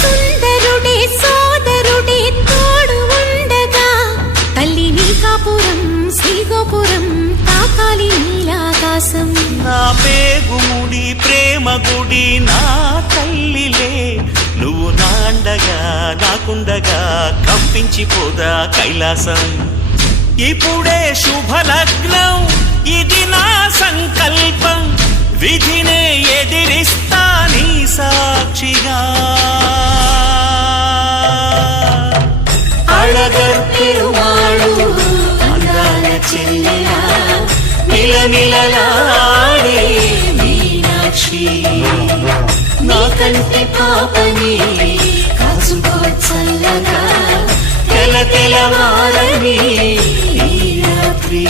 సుందరుడే సోదరుడే తోడు ఉండగా తల్లి నీ కాపురం శ్రీగోపురం తాకాలి నీలాకాశం. నా పేగుముడి ప్రేమ గుడి నా తల్లిలే నువ్వు నాండగా నాకుండగా కంపించిపోదా కైలాసం. ఇప్పుడే శుభలగ్నం ఇది నా సంకల్పం విధినే ఎదిరిస్తా నీ సాక్షిగా. అళగర్ పెరుమాళు అందాల చెల్లెలా నిలనిలలాడే మీనాక్షి నీ కంటి పాపని కాచుకో చల్లగా తెల తెలవారని ఈ రాత్రి.